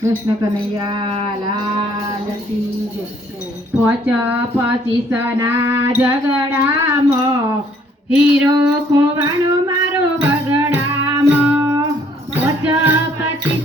કૃષ્ણ કનૈયા લાલ પોચ પચીસના ઝઘડામો હીરો ખોવાનો મારો બગડામો. પોચ પચીસ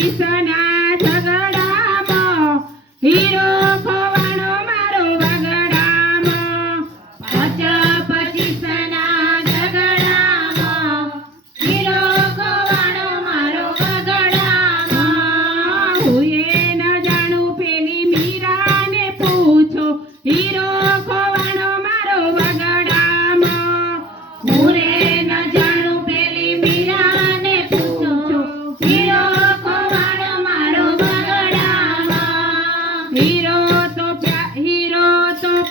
pizza.